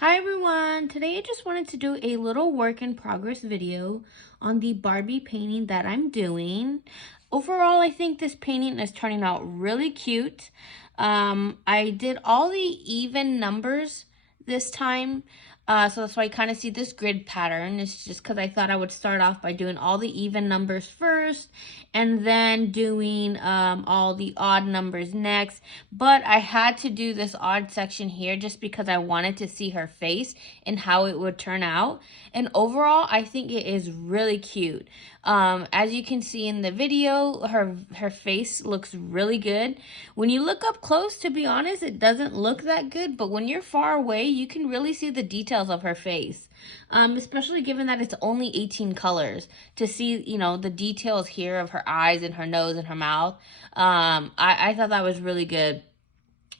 Hi everyone! Today I just wanted to do a little work in progress video on the Barbie painting that I'm doing. Overall, I think this painting is turning out really cute. I did all the even numbers this time. So that's why I kind of see this grid pattern. It's just because I thought I would start off by doing all the even numbers first and then doing all the odd numbers next. But I had to do this odd section here just because I wanted to see her face and how it would turn out. And overall, I think it is really cute. As you can see in the video, her face looks really good. When you look up close, to be honest, it doesn't look that good, but when you're far away, you can really see the details of her face. Especially given that it's only 18 colors. To see, the details here of her eyes and her nose and her mouth, I thought that was really good.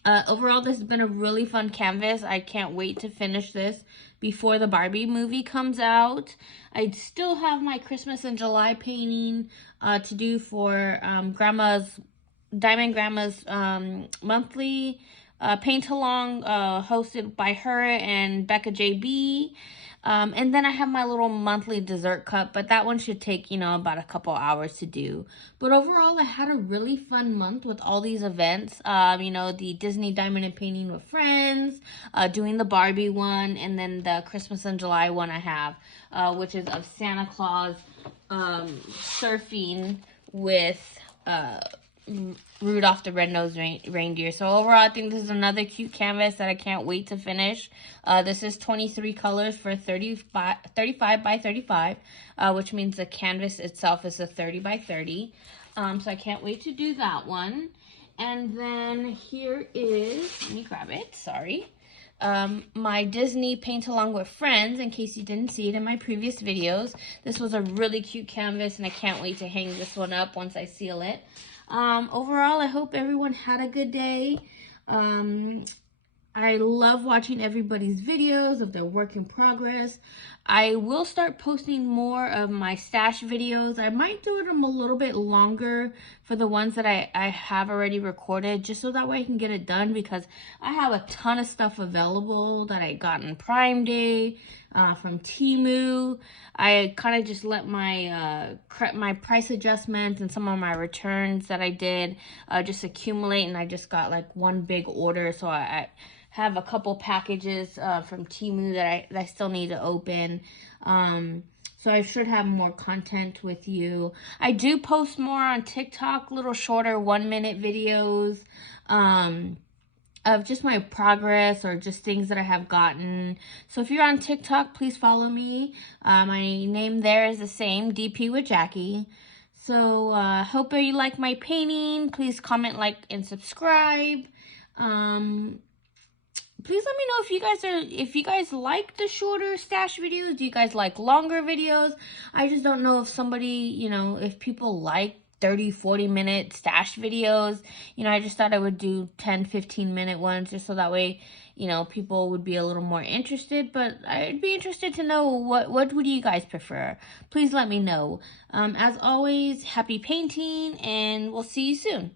Overall, this has been a really fun canvas. I can't wait to finish this before the Barbie movie comes out. I still have my Christmas in July painting to do for Diamond Grandma's monthly paint along hosted by her and Becca JB. And then I have my little monthly dessert cup, but that one should take, about a couple hours to do. But overall, I had a really fun month with all these events. The Disney Diamond and Painting with Friends, doing the Barbie one, and then the Christmas in July one I have, which is of Santa Claus surfing with Rudolph the Red-Nosed Reindeer. So overall, I think this is another cute canvas that I can't wait to finish. This is 23 colors for 35 by 35, which means the canvas itself is a 30 by 30. So I can't wait to do that one. And then here is, let me grab it, sorry. My Disney Paint Along with Friends, in case you didn't see it in my previous videos. This was a really cute canvas, and I can't wait to hang this one up once I seal it. Overall, I hope everyone had a good day. I love watching everybody's videos of their work in progress. I will start posting more of my stash videos. I might do them a little bit longer for the ones that I have already recorded, just so that way I can get it done, because I have a ton of stuff available that I got in Prime Day from Temu. I kind of just let my my price adjustments and some of my returns that I did just accumulate, and I just got like one big order, so I have a couple packages from Temu that I still need to open. So I should have more content with you. I do post more on TikTok, little shorter 1-minute videos of just my progress or just things that I have gotten. So if you're on TikTok, please follow me. My name there is the same, DP with Jackie. So hope you like my painting. Please comment, like, and subscribe. Please let me know if you guys like the shorter stash videos. Do you guys like longer videos? I just don't know if somebody, if people like 30-40 minute stash videos. I just thought I would do 10-15 minute ones, just so that way, people would be a little more interested. But I'd be interested to know what would you guys prefer. Please let me know. As always, happy painting, and we'll see you soon.